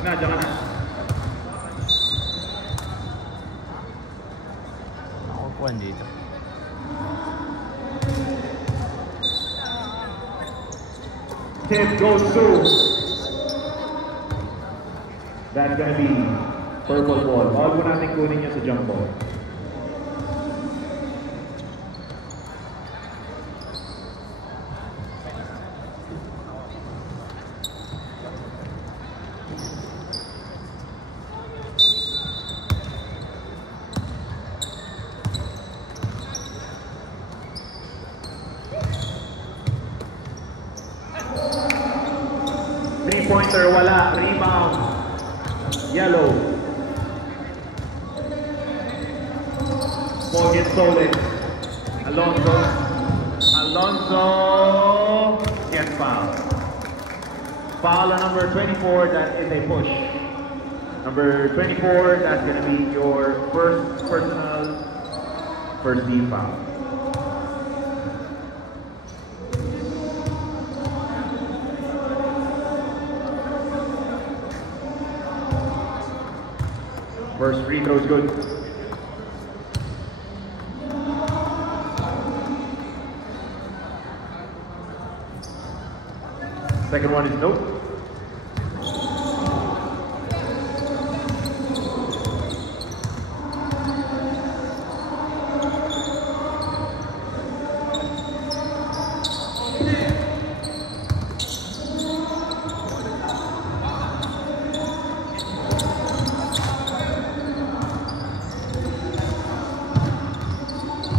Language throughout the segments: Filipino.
Na, dyan ka na. Nakakupuan dito. Tip goes to. That's gonna be purple ball. All po natin kunin niya sa jump ball. Three-pointer, wala. Rebound. Yellow. Ball gets stolen. Alonso gets fouled. Foul on number 24, that is a push. Number 24, that's going to be your first personal first team foul. First free throw is good. Second one is nope.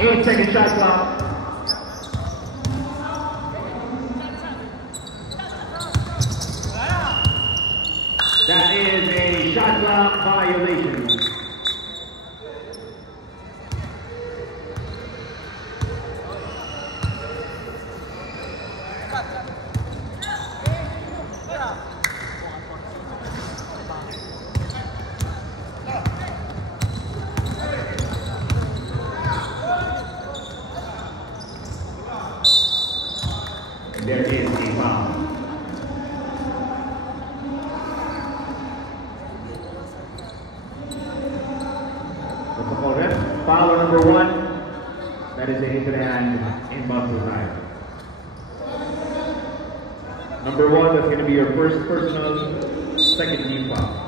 Eight-second shot clock. That is a shot clock violation. There is a foul. What's the call, ref? Foul number 1. That is a hit to the hand in Boston side. Number 1, that's going to be your first personal second team foul.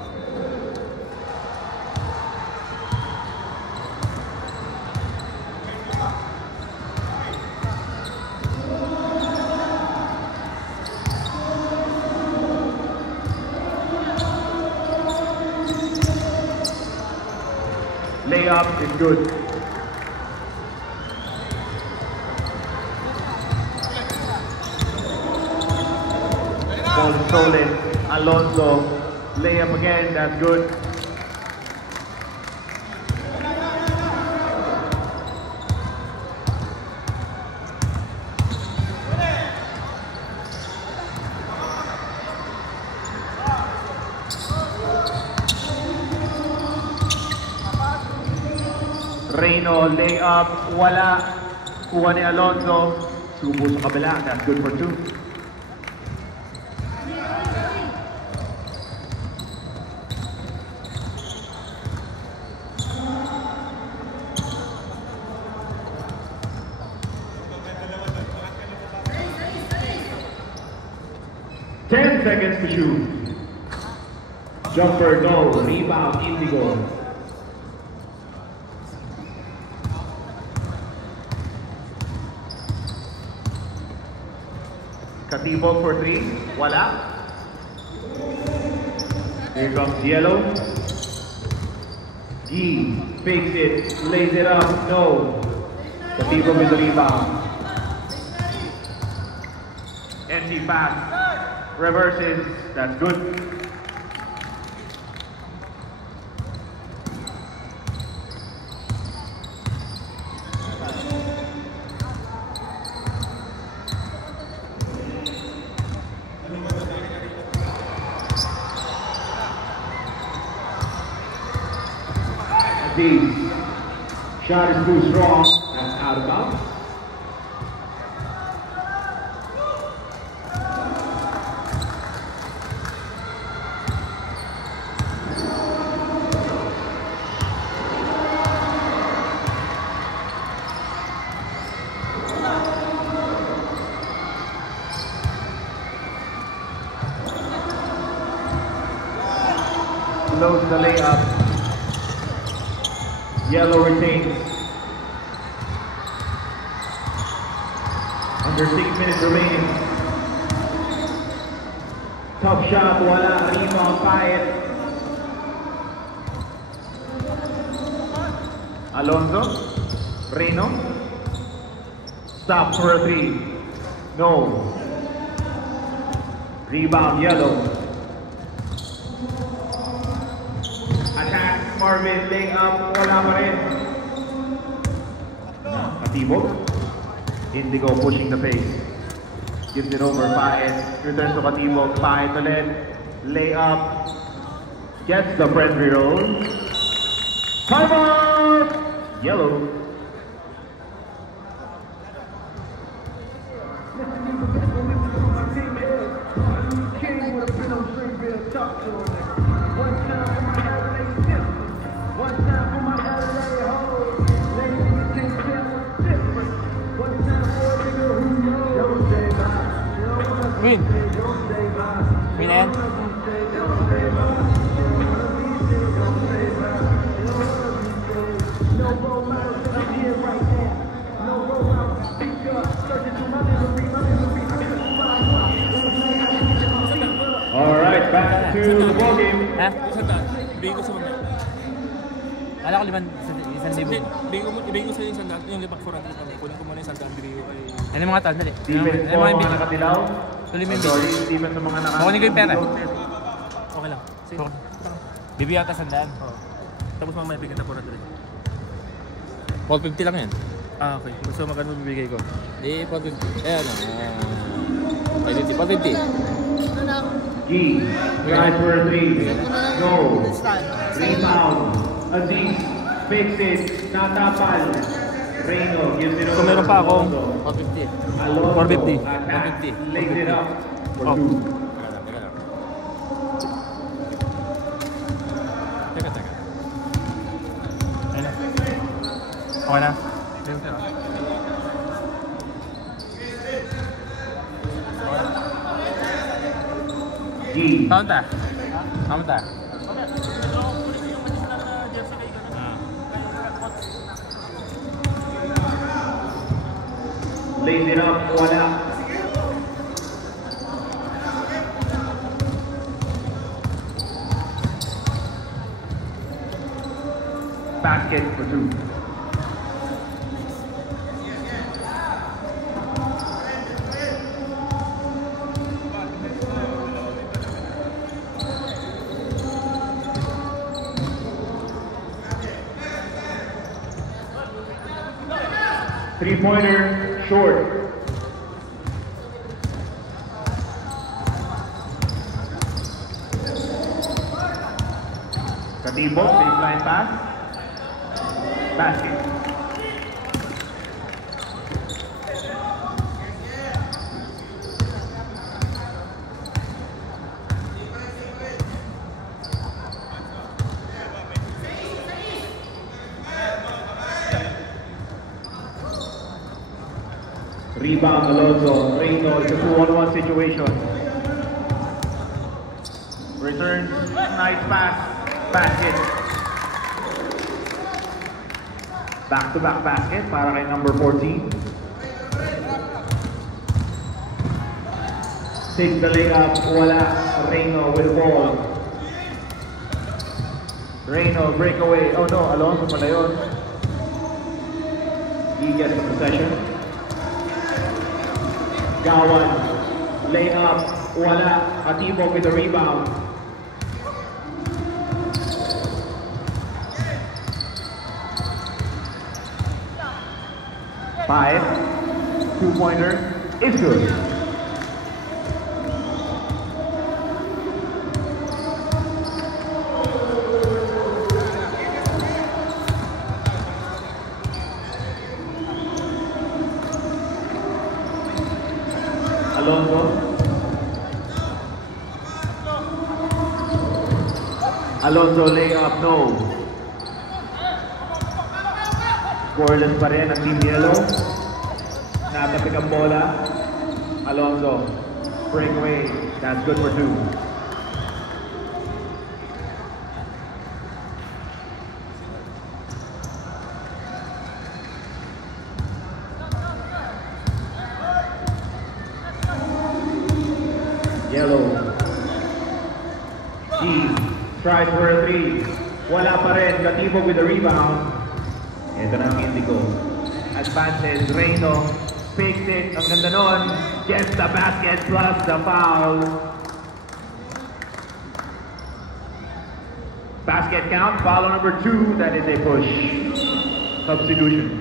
Layup is good. Ball stolen. Alonso. Layup again, that's good. Reyno, layup, wala. Kuha ni Alonso. Subo sa kabila, that's good for 2. Ten seconds to shoot. Jumper, no. Rebound, Indigo. Katibog for 3. Wala. Here comes Yellow. Gee fakes it, lays it up. No. Katibog with the rebound. Empty pass. Reverses. That's good. The shot is too strong. That's out of bounds. blows the layup. Yellow retains. Under 6 minutes remaining. Tough shot, wala. Rebound, Payet. Alonzo. Reno. Stop for a 3. No. Rebound, Yellow. Attack, Marvin. Layup, wala pa rin. Katibok. Indigo pushing the pace. Gives it over, Payet. Returns to Katibok. Payet ulit. Layup. Gets the friendly roll. Timeout! Yellow. Win. Win na yan. Alright, back to the ball game. Ha? Ibigay ko sa mga. Kala ko 1,000. Ibigay ko sa yung sandaan, yung lipak 400 kami. Kunin ko muna yung sandaan, bigay ko kay... Ano yung mga tao? Dali. Defense po, mga nakatilaw. Tuloy mo yung Sorry, bid. defense ng mga nakatilaw. Kukunin ko yung pera. Okay lang. Sige. Bibigyan ka 100. Oo. Tapos mamaya bigyan na 400. 450 lang yan. Ah, okay. Gusto magkano bibigay ko? Di 450. Eh ano. 450. G, guys for a 3. Go. Rebound. Aziz, fix it. Natapal. Reno, gives it over. Kung meron pa akong 450. Alonso, 450. attack, 450. lays it up for Oh. 2. Teka. Ayun na. Okay na? G, Count ah. Count ah. lays it up, wala. Basket for 2. Three-pointer, short. Katibok, baseline pass. Basket. Rebound, Alonso. Reno, it's a 2-on-1 situation. Return, nice pass, basket. Back-to-back basket para kay number 14. Takes the layup, wala. Reno with the ball. Reno, breakaway. Oh no, Alonso pala yun. He gets the possession. Gawan, layup, wala. Atibo with the rebound. Five, two-pointer is good. Alonso. Alonso layup, no. Scoreless pa rin ang Team Yellow. Natapik ang bola. Alonso. Breakaway. That's good for 2. G tries for a 3. Wala pa rin. Gatibog with the rebound. Ito na ang Indigo. Advances. Reyno fakes it. Ang ganda nun. Gets the basket plus the foul. Basket count. Foul number 2. That is a push. Substitution.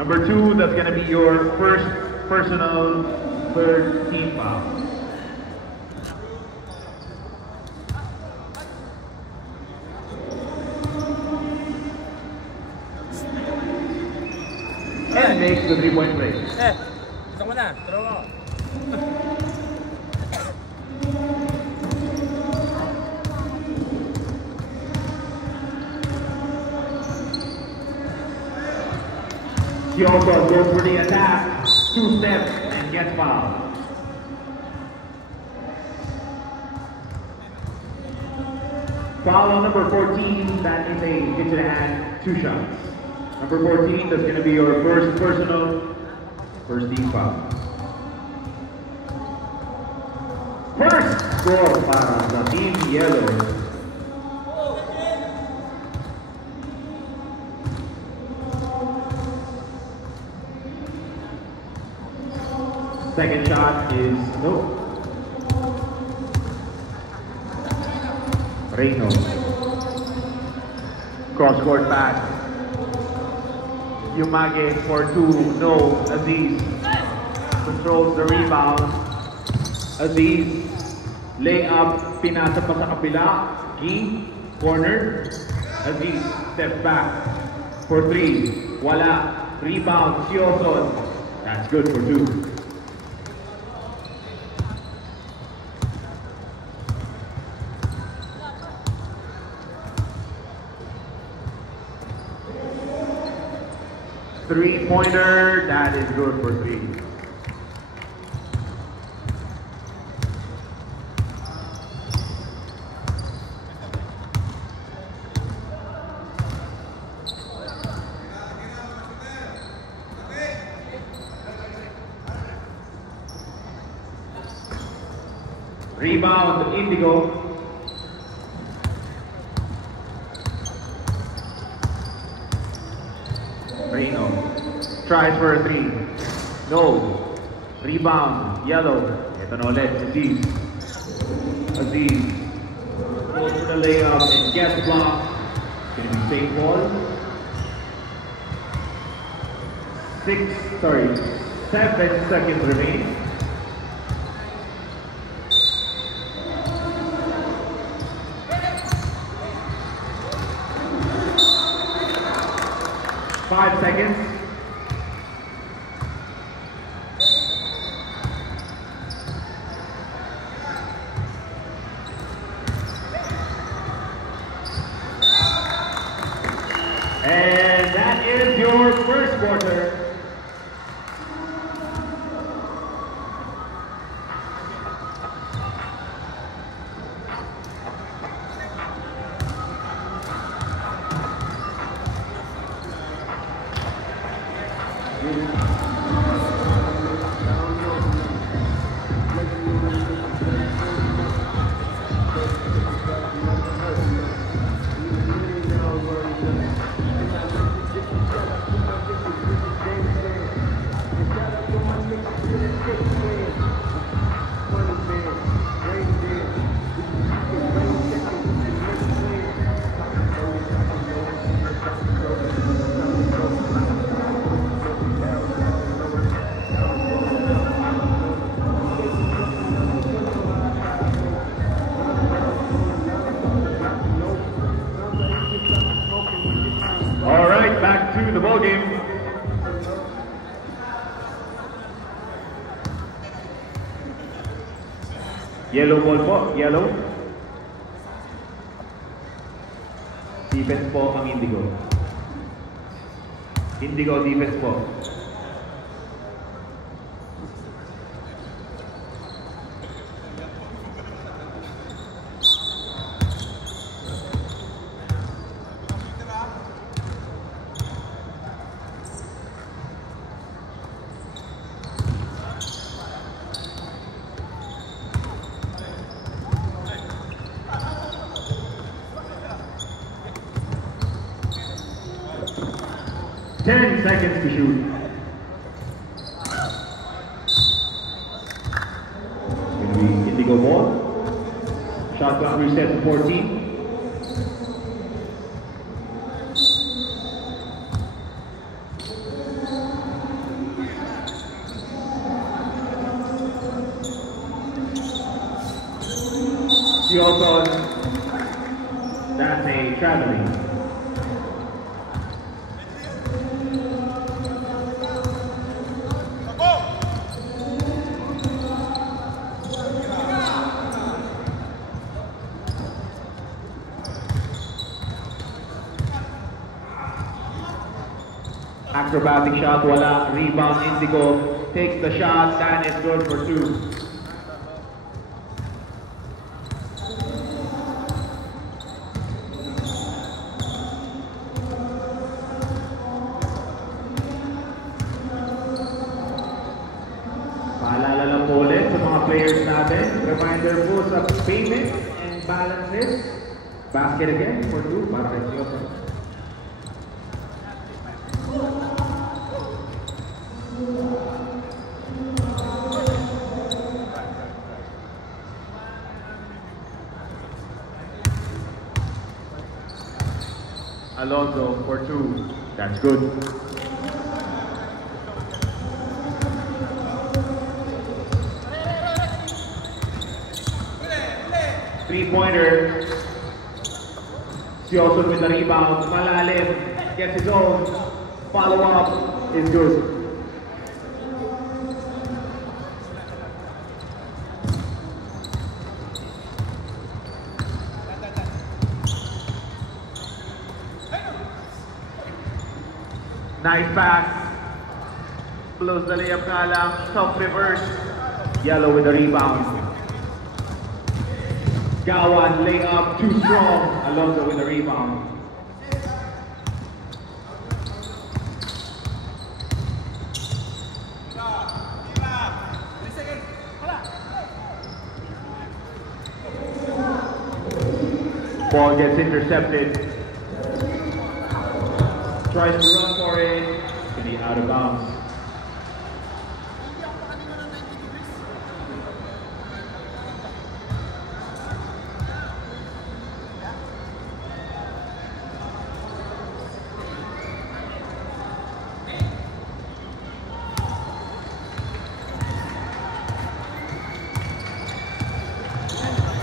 Number 2. That's going to be your first personal third team foul. And makes the 3-point play. Gusto mo na. Throw mo. He also goes for the attack, 2 steps, and gets fouled. Foul on number 14, that is a hit to the hand, 2 shots. Number 14, that's going to be your first personal, first team foul. First score para sa Team Yellow. Second shot is no. Reyno. Cross court pass. Yumage for 2. No. Aziz controls the rebound. Aziz layup. Pinasa pa sa kabila. G corner. Aziz step back for 3. Wala. Rebound. Sioson. That's good for 2. Three-pointer, that is good for 3. Rebound, Indigo. Reyno tries for a 3. No. Rebound. Yellow. Ito na ulit. Aziz. Aziz goes for the layup and gets blocked. Going to be safe ball. 7 seconds remain. Five seconds. And that is your first quarter. All right, back to the ball game. Yellow ball po, yellow. Defense po ang Indigo. Indigo defense po. 10 seconds to shoot. Gonna be Indigo ball. Shot clock reset to 14. That's a traveling. Acrobatic shot, wala. Rebound, Indigo takes the shot, and it's good for 2. Paalala lang po ulit sa mga players natin. Reminder po sa payment and balances. Basket again for 2 para kay Sioson. Alonso for 2. That's good. Three-pointer. Sioson with the rebound. Malalim gets his own. Follow-up is good. Nice pass. Blows the layup nga lang. Soft reverse. Yellow with the rebound. Gawan layup too strong. Alonso with the rebound. Ball gets intercepted. Tries to run for it. It's going to be out of bounds.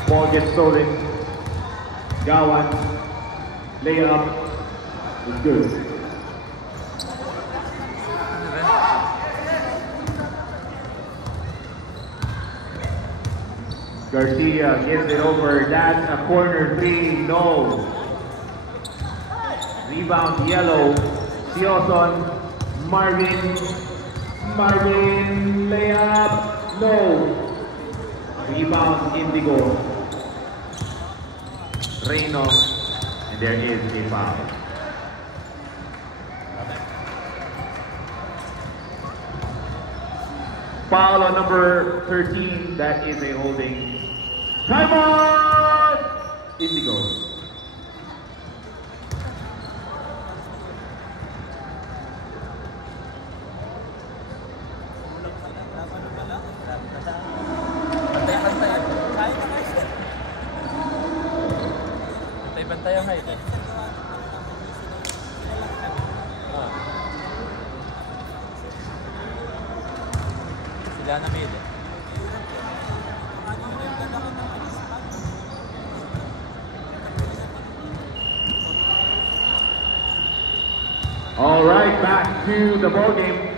Ball gets stolen. Gawan. Layup. It's good. Garcia gives it over. That's a corner 3. No. Rebound Yellow. Sioson. Marvin. Layup. No. Rebound Indigo. Reyno. And there is a foul. Foul on number 13. That is a holding. Time out! Indigo. Bantay ang height. Sila na mid. All right, back to the ball game.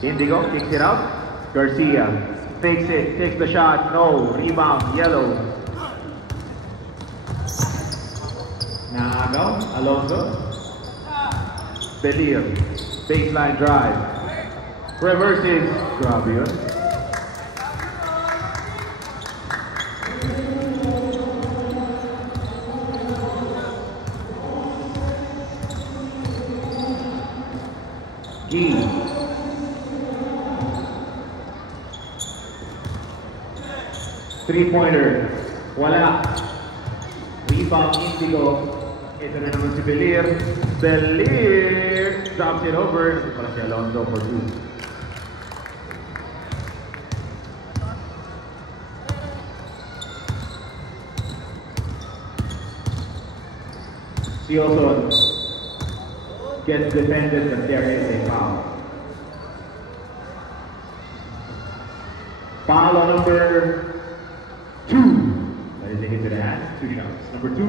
Indigo kicks it out. Garcia fakes it, takes the shot. No. Rebound, Yellow. Naagaw, Alonso. Belir, baseline drive. Reverses, grabe yun. G. Three-pointer, wala. Rebound, Indigo. Ito na naman si Belir. Belir drops it over. Ito pala si Alonso for two. He also gets defended, but there is a foul. Foul on number 2. That is a hit to the hand, 2 shots. Number 2,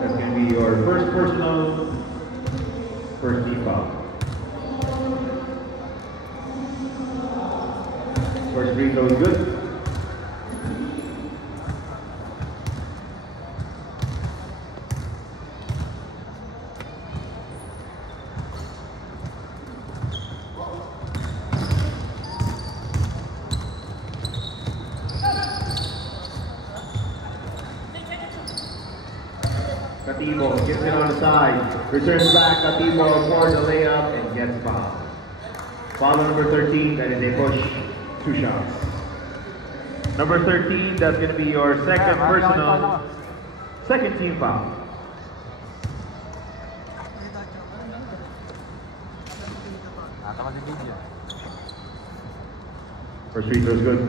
that's going to be your first personal, first team foul. First free throw is good. Katibo gets it on the side, returns back, Katibo for the layup and gets fouled. Foul number 13, that is a push, 2 shots. Number 13, that's going to be your second personal, second team foul. First free throw is good.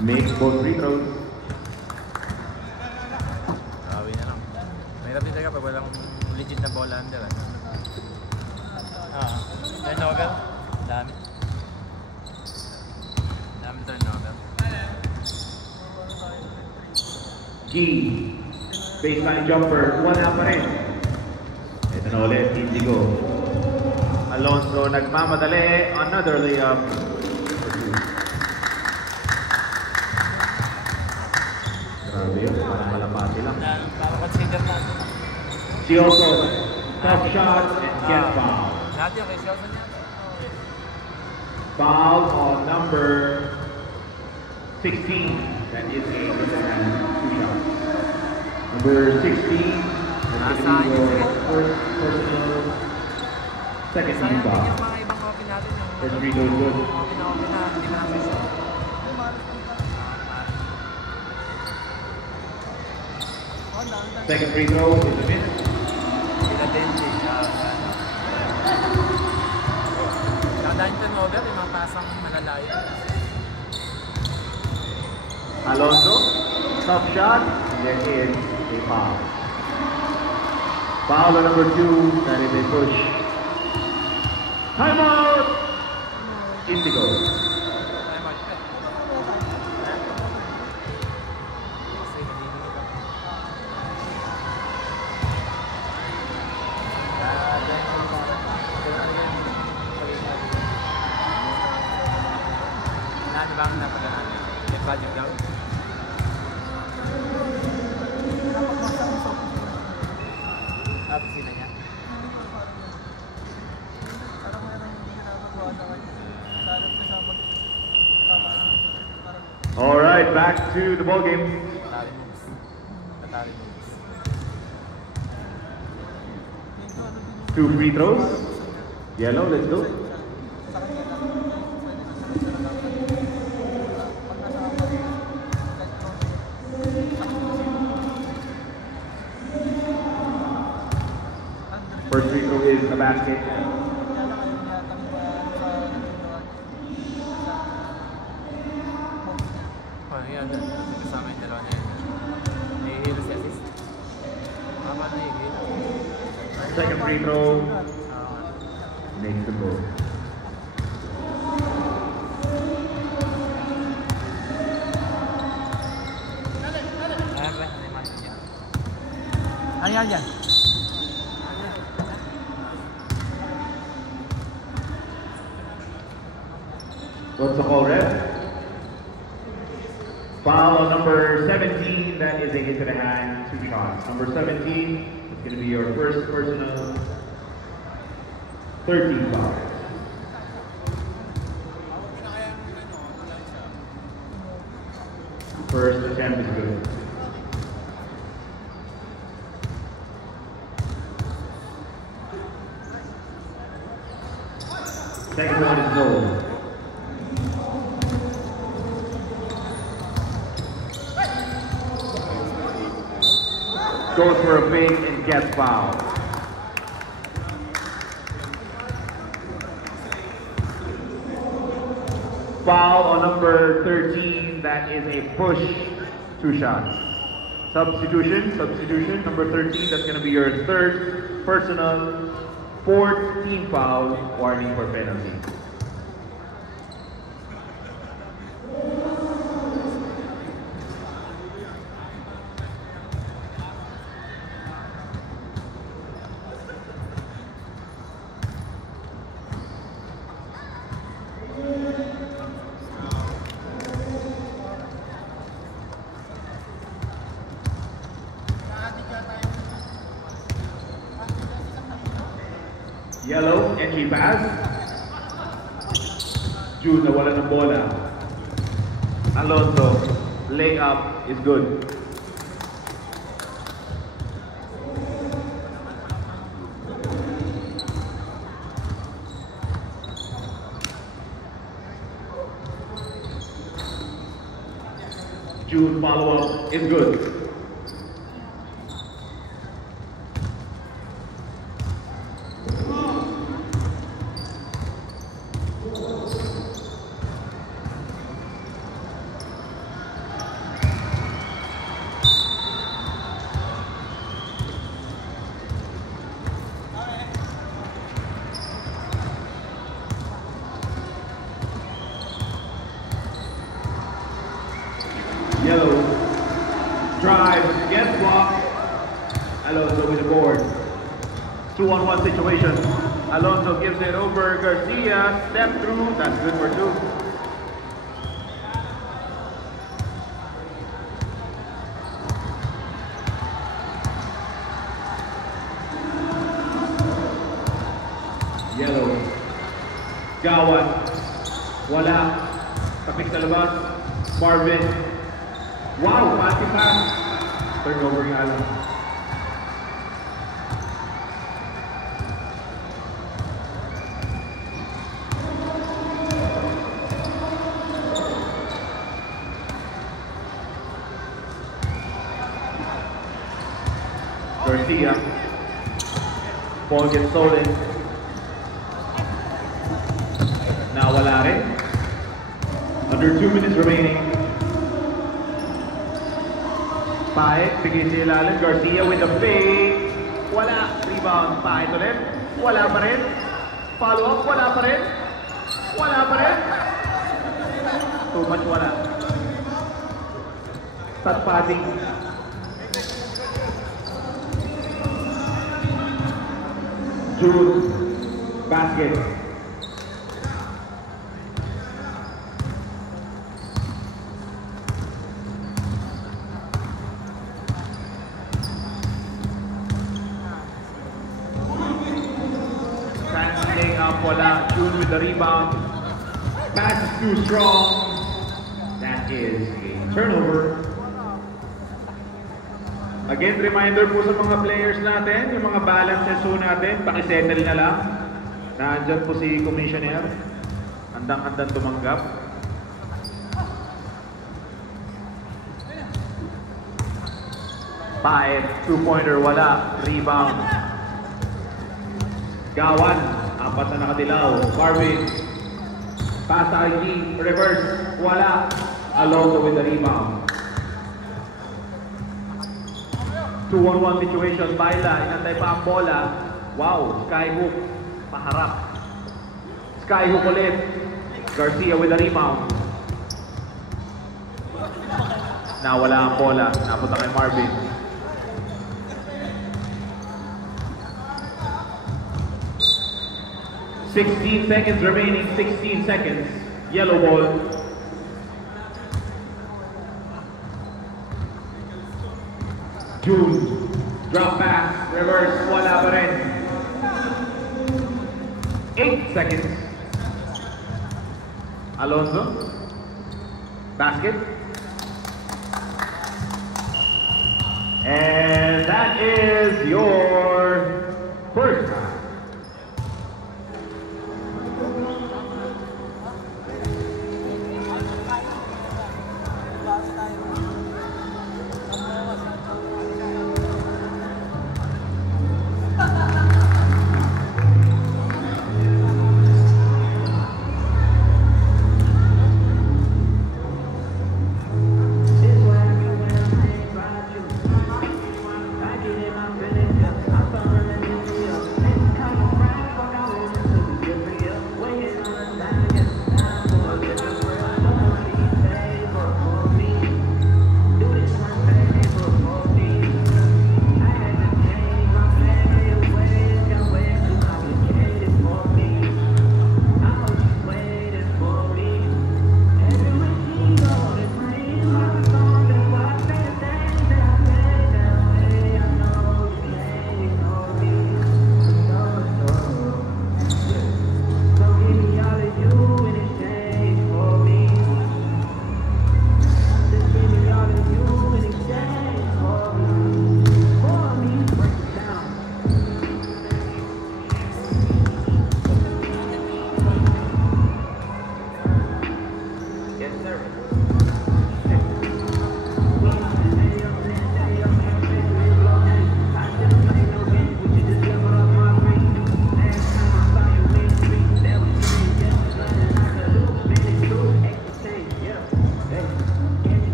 Makes both free throws. Grabe na lang. Mahirap din talaga pag walang legit na ball handler. Turnover. Dami. Dami turnover. G. Baseline jumper. 1 pa rin. Ito na ulit. Indigo. Alonso nagmamadali. Another layup. Grabe yun, parang malapati lang. Consider na. She also tough shot and gets foul. Dati okay, siya niya. Foul on number 16. That is a 2 shots. Number 16. That's going to be your first personal, second team foul. First free throw is good. Second free throw is a miss. Dahil turnover, yung mga pasang malalayo. Alonso, tough shot, and there is a foul. Foul on number 2, that is a push. Timeout! Indigo. All right, back to the ball game. Two free throws. Yellow, let's go. First free throw is a basket. Kasama yung dalawa na yun. Nahihilo si assist. Tama na nahihilo. Second free throw. Makes the goal. Ano yan yan? What's the call, ref? Foul on number 17, that is a hit to the hand, 2 shots. Number 17, it's going to be your first personal, 13 fouls. First attempt is good. Second one is no. Goes for a big and gets fouled. Foul on number 13, that is a push, 2 shots. Substitution, number 13, that's going to be your third personal, 14 foul, warning for penalty. Yellow, entry pass. June nawala ng bola. Alonso, layup is good. June follow-up is good. Yellow drive, gets blocked. Alonso with the board. 2-on-1 situation. Alonso gives it over. Garcia, step through. That's good for 2. Yellow. Gawan. Wala. Kapik sa labas. Marvin. Wow, passing pass. Turnover nga lang. Garcia. Ball gets stolen. Nawala rin. Under 2 minutes remaining. Paet, bigay sa ilalim. Garcia with the fake. Wala. Rebound. Paet ulit. Wala pa rin. Follow up. Wala pa rin. Wala pa rin. Too much wala. Start passing. June. Basket. Wala. June with the rebound. Pass is too strong. That is a turnover. Again, reminder po sa mga players natin, yung mga balances po natin, pakisettle na lang. Nandyan po si Commissioner. Handang-handang tumanggap. Paet, 2-pointer, wala. Rebound. Gawan. 4 na nakatilaw. Marvin. Pass ID. Reverse. Wala. Alonso with the rebound. 2-on-1 situation. Baila. Inantay pa ang bola. Wow. Skyhook. Paharap. Skyhook ulit. Garcia with the rebound. Nawala ang bola. Napunta kay Marvin. 16 seconds remaining, 16 seconds. Yellow ball. June. Drop pass. Reverse. Wala pa rin. 8 seconds. Alonso. Basket. And that is your first time.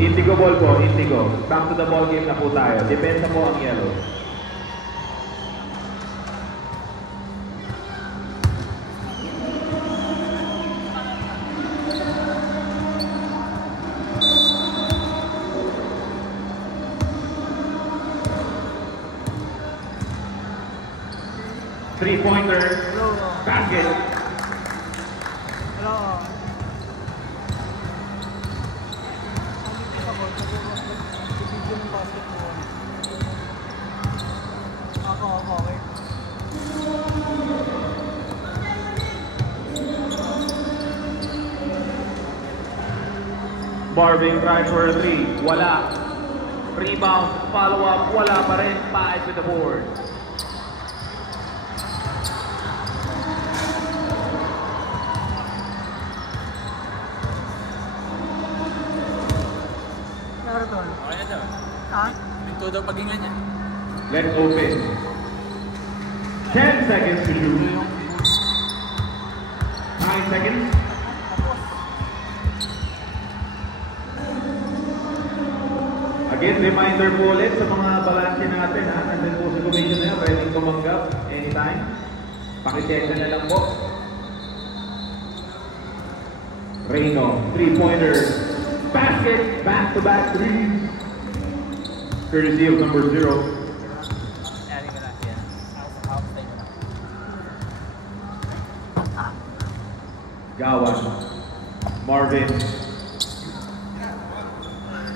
Indigo ball po, Indigo. Back to the ball game na po tayo. Depensa po ang yellow. Three-pointer. Basket. Hello. Marvin tries for a three. Wala. Rebound. Follow-up. Wala pa rin. Five with the board. Okay na daw. Ha? Ito daw paghinga niya. Let's open. 10 seconds to shoot. 9 seconds. Again, reminder po ulit sa mga balanse natin ha. Nandun po sa commission na yan. Pwede tumanggap anytime. Pakitesa na lang po. Reyno, three-pointer. Basket, back-to-back threes. Courtesy of number 0. Ayan ka na. Yan. Out stay mo na. Gawan. Marvin.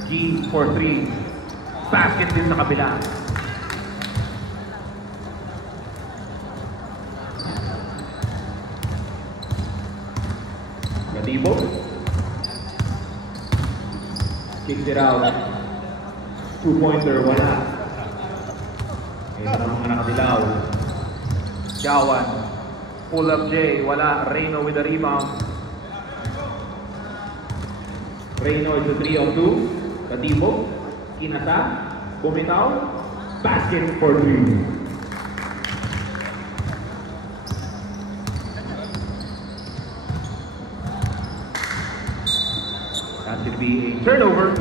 G for 3. Basket din sa kabila. Gatibo. Kicks it out. Two-pointer, wala. Ito na mga nakadilaw. Gawan. Pull up J, wala. Reyno with the rebound. Reyno is a 3 on 2. Katibo. Kinasa. Bumitaw. Basket for 3. That should be a turnover.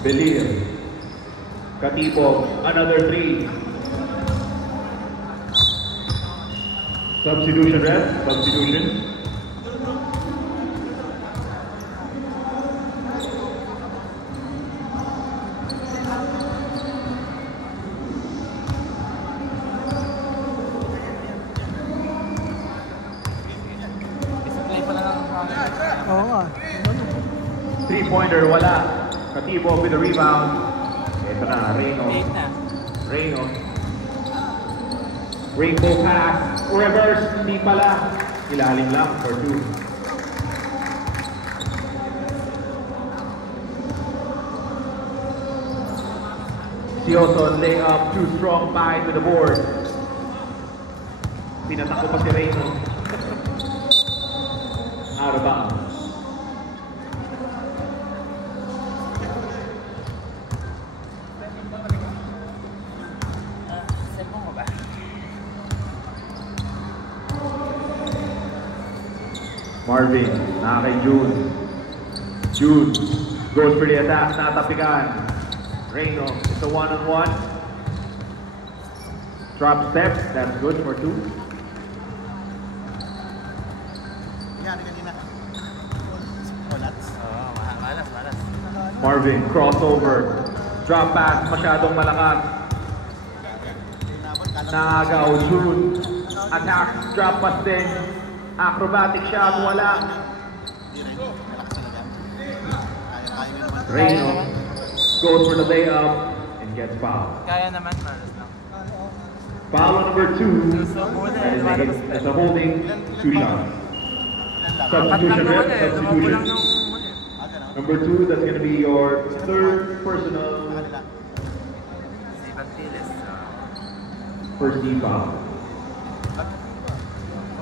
Belir. Katipo, another 3. Substitution, ref. Substitution. Display pala ng Oo nga. 3-pointer, wala. Katipo with the rebound. Ito na, Reyno. 8 na. Reyno. Rainbow pass. Reverse, hindi pala. Ilalim lang for 2. Sioson lay up, too strong, bind with the board. Pinatakbo pa si Reyno. Out of bounds. Cellphone mo ba? Marvin, naka kay June. June goes for the attack, natapikan. Reyno, it's a one-on-one. Drop step, that's good for 2. Malas. Marvin, crossover. Drop pass, masyadong malakas. Naagaw, June. Attack, drop pass din. Acrobatic shot, wala. Reyno goes for the layup and gets fouled. Kaya naman, malas lang. Foul on number 2. That's a holding, 2 shots. Substitution, ref, substitution. Number 2, that's going to be your 3rd personal, Si Bantiles. first team foul.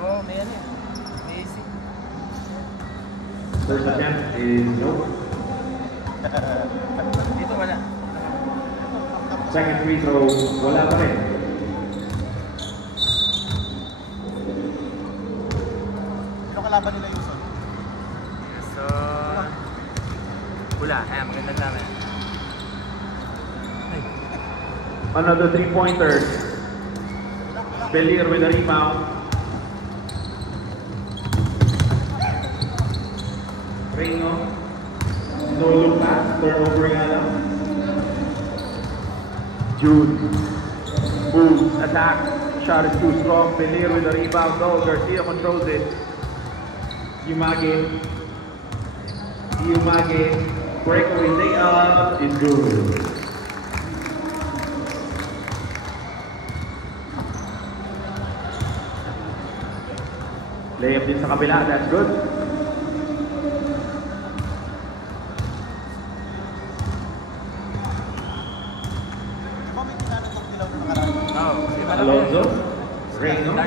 Oh, may ano yan. Basic. First attempt is no. Dito wala. Second free throw, wala pa rin. Ano kalaban nila yung son? So, wala. Ayan, magandang namin. Another 3-pointer. Belir with a rebound. Reyno. No look pass, turnover nga lang. June. Moves, attack. Shot is too strong. Belir with a rebound. No, Garcia controls it. Yumage. Breakaway layup is good. Layup din sa kabila, that's good. Alonzo, Reyno,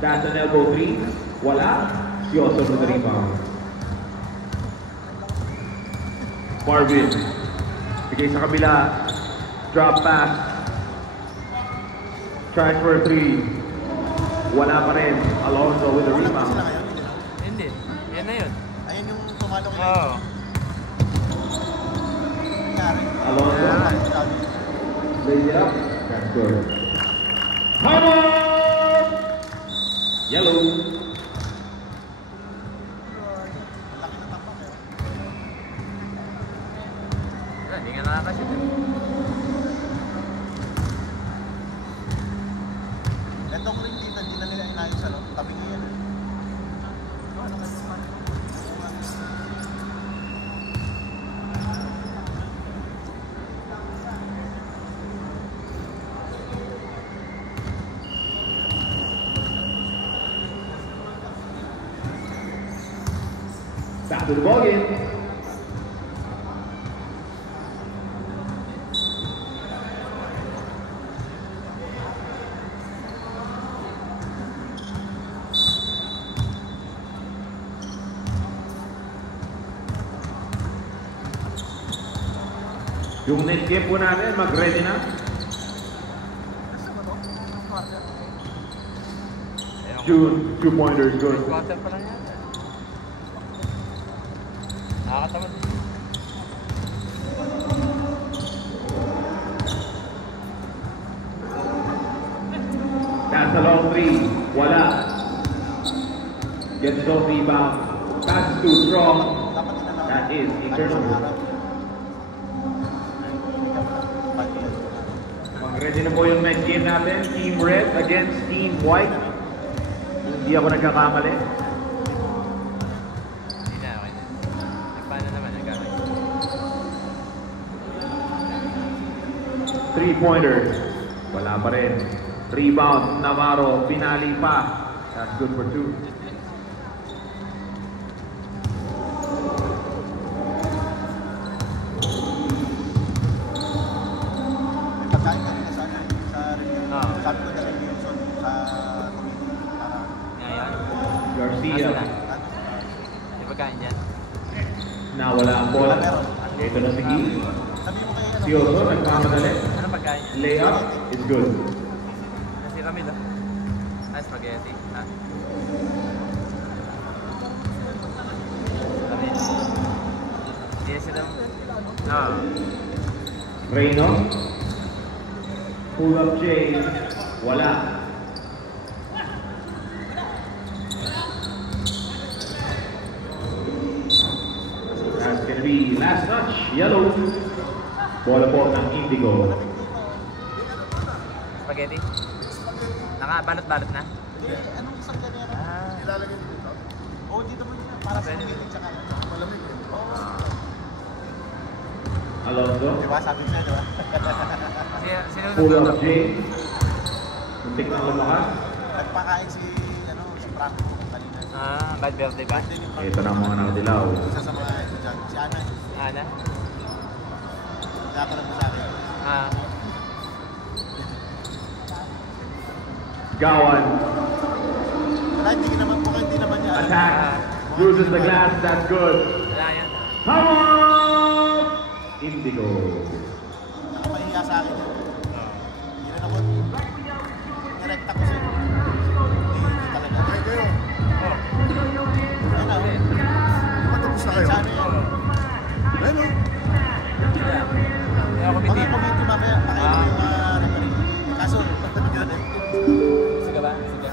that's an elbow 3. Wala. Sioson with the rebound. Marvin, bigay sa kabila. Drop pass. Tries for 3. Wala pa rin. Alonzo with the rebound. Hindi. Yan na yun. Ayun yung tumalo ko. Oo. Alonzo lays it up. That's good. Come on! Yellow. Hindi nga nakakasya. Itong ring dito, hindi na nila inayos ano? Tabi niya yan. Back to the ballgame. Yung next game po natin, mag-ready na. June, 2-pointers good. Quarter pa lang yan. Nakakatamad. 3. Wala. Gets no rebound. Pass too strong. Dapat din na That is a turnover. Mag-ready na po yung next game natin. Team Red against Team White. Hindi ako nagkakamali. Hindi na, okay na. Nagpaano naman, nagkamay. 3-pointer. Wala pa rin. Rebound, Navarro. Pinali pa. That's good for 2. May pagkain ka rin sa ano eh, sa review. Oo. Sabi ko na review sa committee para Ngayon. Garcia. May pagkain dyan. Nawala ang bola. Ito na si Gui. sabi mo kay Si Oso, nagmamadali. Anong pagkain dyan? Layup is good. Kasi Camilo. Ah, spaghetti. Ah. Camilo. Hindi sila. Oo. Reyno. Pull up J. Wala. That's gonna be last touch. Yellow. Bola po ng Indigo. Spaghetti. Nakabalot-balot na. anong isang ganyan? Ilalagay dito? Oo, dito mo yun. Para sa committee tsaka malamig eh. Alonso. Diba? Sabi ko sa'yo, diba? Sino Pull nagluto? up J. Muntik ng lumakas. Nagpakain si Franco kanina. Ah, bad birthday ba? Birthday ni Franco. Ito na ang mga nakadilaw. Isa sa mga dyan. Si Ana. Ana? Nakatanong mo sa akin. Ah. Gawan. Wala, hindi naman niya. Attack. Bruises the glass. That's good. Wala yan. Come on! Indigo. Nakamahiya sa akin yun. Hindi rin ako. Direct ako sa'yo. Hindi talaga. Ay, kayo. Ano? Matapos na kayo. Sana yan. Ano? Kaya ako Mga piti. committee mamaya. Pakailan mo yung referee. Kaso, ganun. Sige ba? Sige.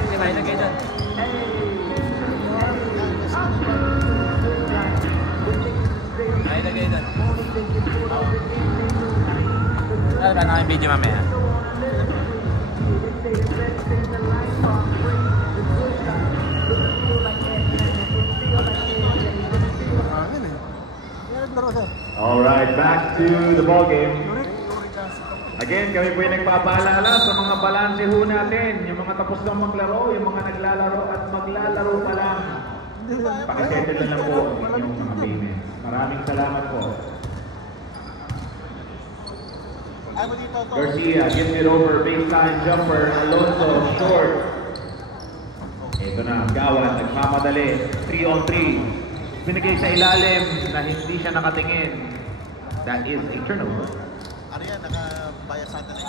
Sige ba? Ilagay doon. Ay, ilagay doon. Ano ba? Naka-video mamaya. Alright, back to the ball game. Again, kami po yung nagpapaalala sa mga balanse ho natin. Yung mga tapos na maglaro, yung mga naglalaro at maglalaro pa lang. Pakisettle na lang po ang inyong mga payments. Maraming salamat po. Ay mo dito to. Garcia gives it over, baseline jumper, Alonso, short. Ito na, Gawan, nagmamadali, 3-on-3. Binigay sa ilalim na hindi siya nakatingin. That is a turnover. Ano yan? Nakabayad sa atin eh.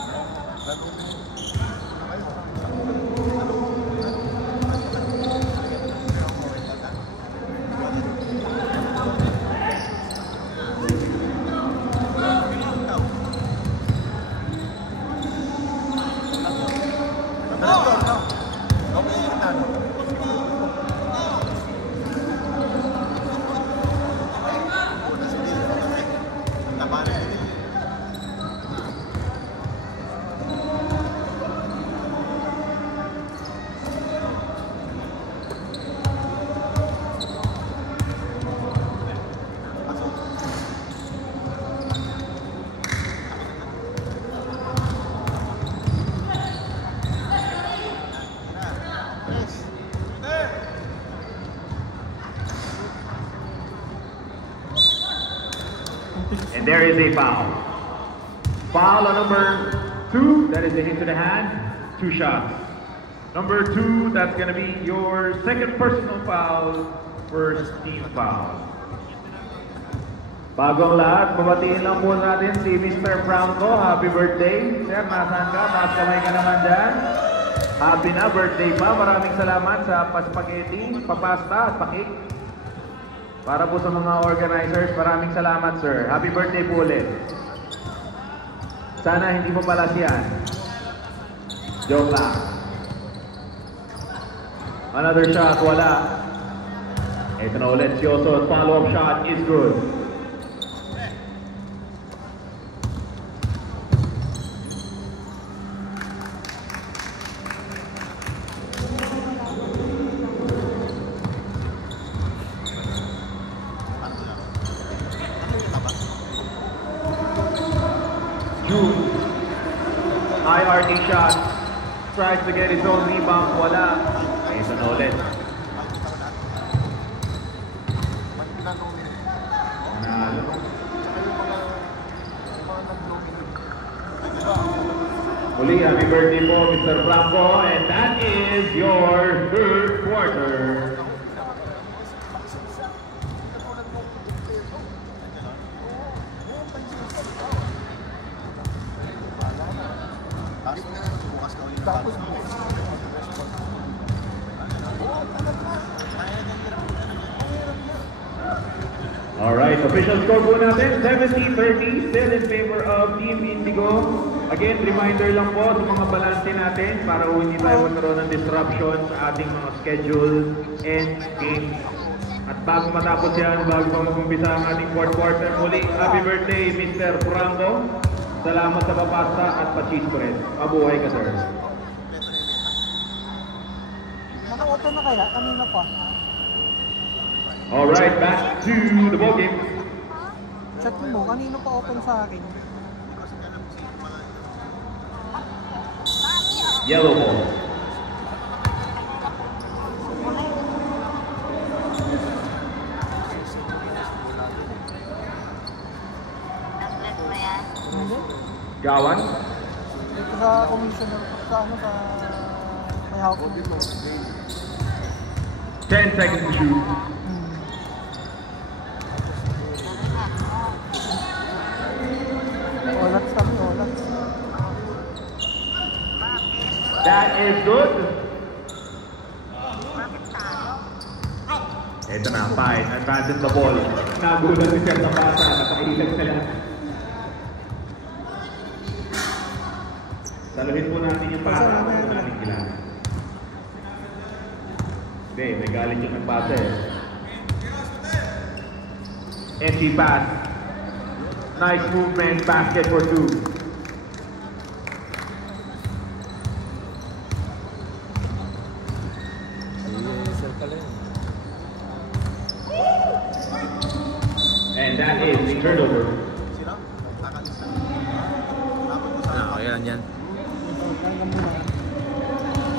And there is a foul. Foul on number 2, that is a hit to the hand, 2 shots. Number 2, that's going to be your second personal foul, first team foul. Bagong lahat, babatiin lang muna natin si Mr. Franco. Happy birthday. Sir, nasaan ka? Taas kamay ka naman dyan. Happy na, birthday pa. Maraming salamat sa paspageti, papasta at pakik. Para po sa mga organizers, maraming salamat, sir. Happy birthday po ulit. Sana hindi mo palas yan. Joke lang. Another shot, wala. Ito na ulit si Oso. Follow-up shot is good. June. IRT shot. Tries to get his own rebound. Wala. Ito na ulit. Nanalo. Muli, happy birthday po, Mr. Franco. And that is your third quarter. Alright, official score po natin, 70-30, still in favor of Team Indigo. Again, reminder lang po sa mga balanse natin para hindi tayo magkaroon ng disruption sa ating mga schedule and games. At bago matapos yan, bago pa mag-umpisa ang ating fourth quarter, muli, happy birthday Mr. Franco. Salamat sa papasta at pa-cheese ko rin. Mabuhay ka, sir. Naka-auto na kaya? Kanina pa. Alright, back to the ball game. Check mo, kanino pa open sa akin? Yellow ball. Hindi. Gawan. Dito sa commissioner, sa ano, sa may hawak dito. 10 seconds to shoot. Olats kami, olats. That is good. Ito na, fine. Advances the ball. Nagulat si Sir Zapata. Nakailag sila. Saluhin po natin yung pata. Ito natin kailangan. Hindi, may galit yung nagpasa eh. Empty pass. Nice movement. Basket for two. And that is the turnover. Ayan, yan. Kaya muna.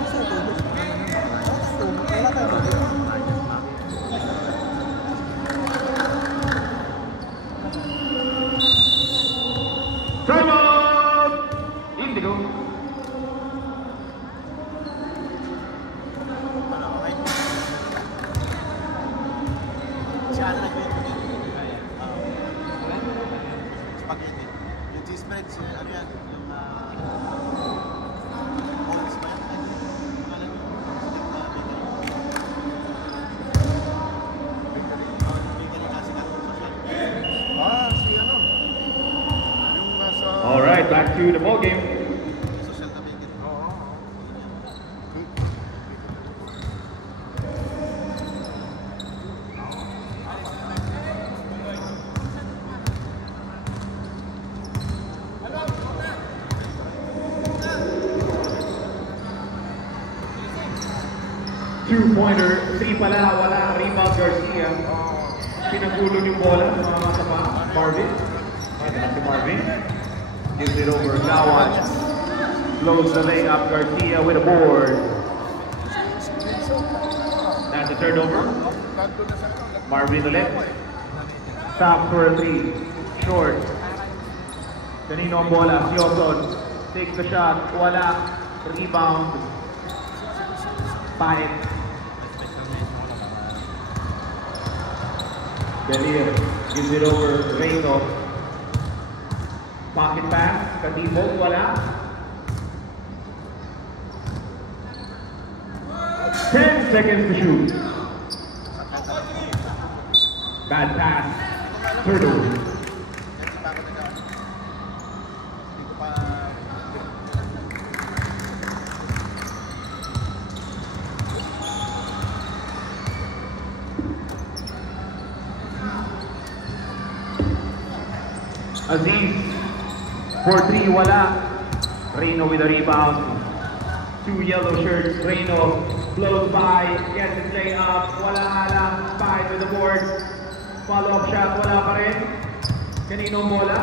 Kasi ito, wala tayo ba? Time out! Indigo. Spaghetti. Yung cheese breads, ano yan? Yung oils ba yan? Pangalan yun? Bakery kasi na social. Si ano? Yung nasa... Alright, back to the ball game. Social na bakery. Two-pointer, three pala, wala, rebound Garcia. Pinagulong yung bola sa mga matapa, Marvin. Ito na si Marvin. Gives it over, Gawan. Blows the layup, Garcia with a board. That's a turnover. Marvin ulit. Stop for a three. Short. Kanino ang bola? Si Oson. Takes the shot. Wala. Rebound. Paet. Delir gives it over Reyno. Pocket pass. Katibog. Wala. 10 seconds to shoot. Bad pass. Turnover. Aziz. For 3, wala. Reyno with a rebound. 2 yellow shirts. Reyno blows by, gets his layup. Wala nga lang. Spied with the board. Follow-up shot. Wala pa rin. Kaninong bola?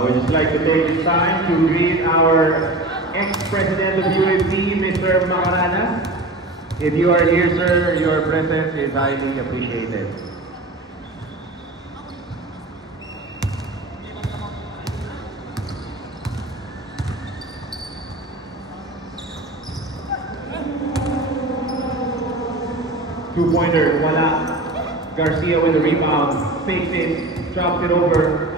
We'd just like to take this time to greet our ex-president of UAP, Mr. Macarana. If you are here, sir, your presence is highly appreciated. Two-pointer, wala. Garcia with the rebound, fakes it, drops it over.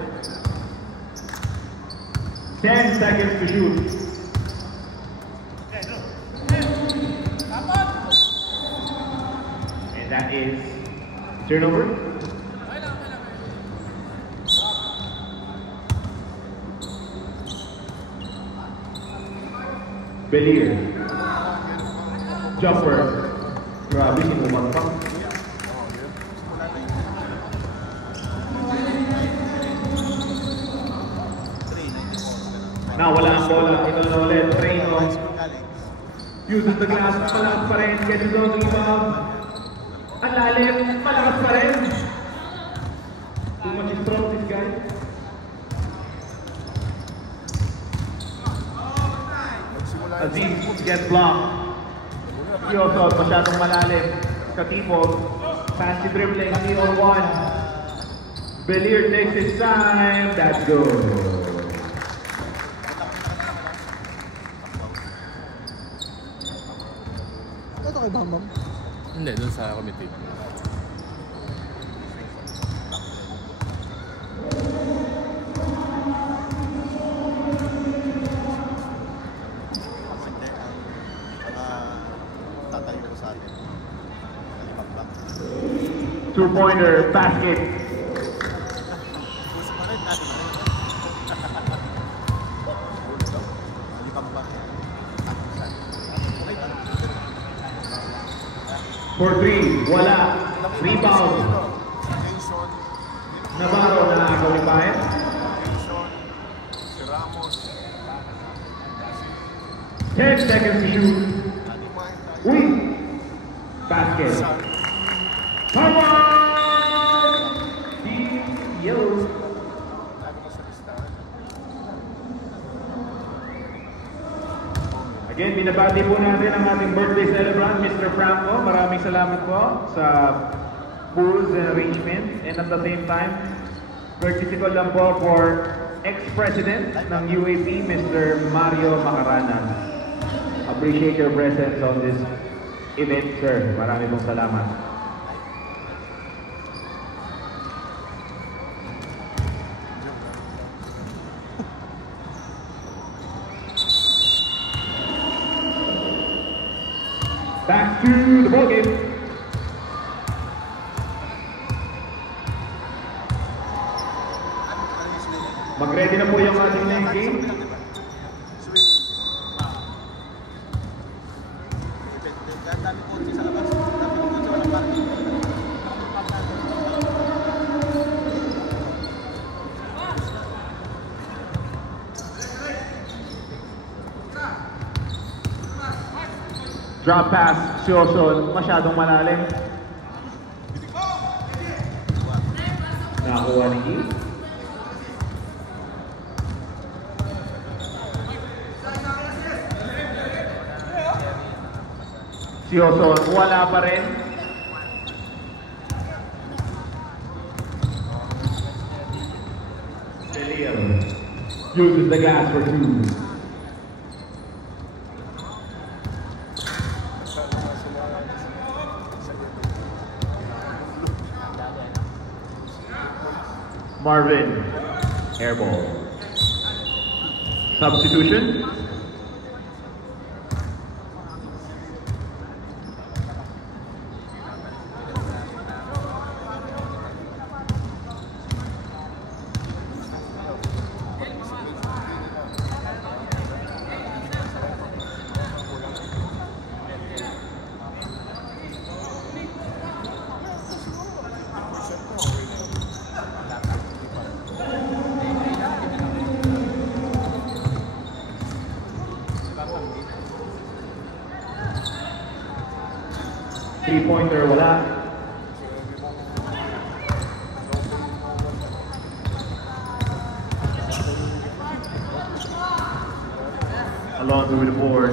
10 seconds to shoot. And that is turnover. Belier. Jumper. Grabe, sinuman pa. Nawala ang bola. Ito na ulit. Reyno. Uses the glass. Malakas pa rin. Gets his own rebound. Ang lalim. Malakas pa rin. Too much strong this guy. Aziz gets blocked. Yoso, masyadong malalim. Katipog. Fancy dribbling. 3-on-1. Belier takes his time. That's good. Ito kay Bambam. Hindi, doon sa committee. Tatayo ko sa atin. Kalipag lang. Two-pointer basket. Gusto mo rin natin. Kalipag lang. For 3, wala. Rebound. Jason. Navarro na nakakalipahin. Jason. Si Ramos. 10 seconds to shoot. Uy! Basket. Come on! Team Yellow. Again, binabati po natin ang ating birthday celebrant, Mr. Franco. Maraming salamat po sa foods and arrangement. And at the same time, courtesy ko lang po for ex-president ng UAP, Mr. Mario Macarana. Appreciate your presence on this event, sir. Marami pong salamat. Back to the ballgame. Mag-ready na po yung ating next game. Drop pass, si Oson, masyadong malalim. Nakakuha ni Gui. Si Oson, wala pa rin. Belier uses the glass for 2. Marvin, airball. Substitution. 3-pointer, wala. Alonso with the board.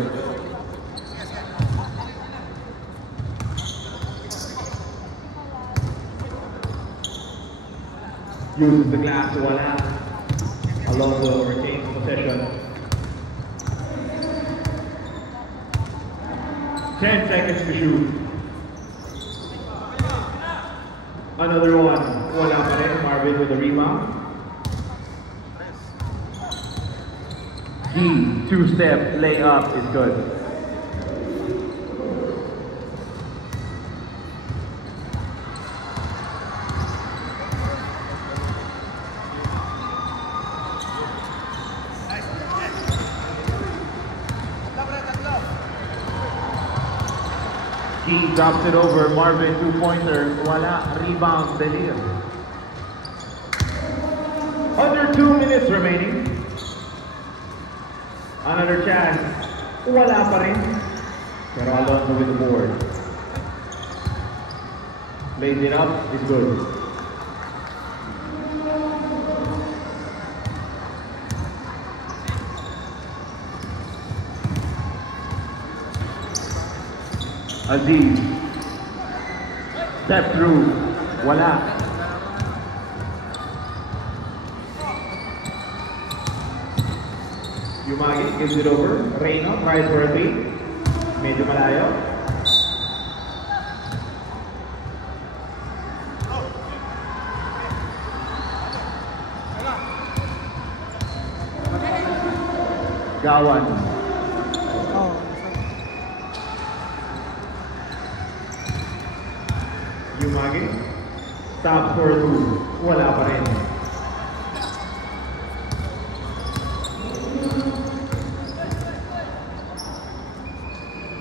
Uses the glass, wala. Alonso retains possession. 10 seconds to shoot. Another one. Wala pa rin. Marvin with the rebound. Key, two-step layup is good. Key drops it over. Marvin, two-pointer. Wala. Rebound. Delir. Under 2 minutes remaining. Another chance. Wala pa rin. Pero Alonso with the board. Lays it up. It's good. Aziz. Step through. Wala. Yumagi gives it over. Reyno tries for a three. Medyo malayo. Gawan. Oh, Yumagi. Stops for a two. Wala pa rin.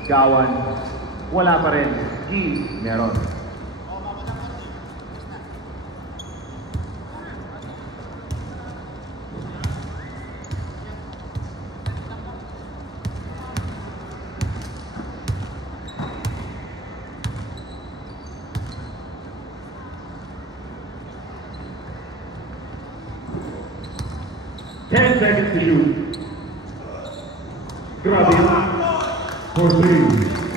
Gawan. Wala pa rin. G. Meron. Ten seconds to shoot. Grabe yun. For three.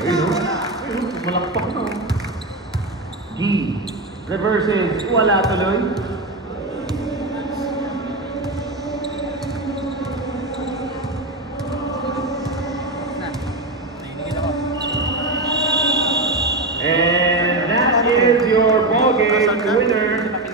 Ayun o. Ayun o. Malakpak na o. G. Reverses. Wala tuloy. And that is your ball game winner.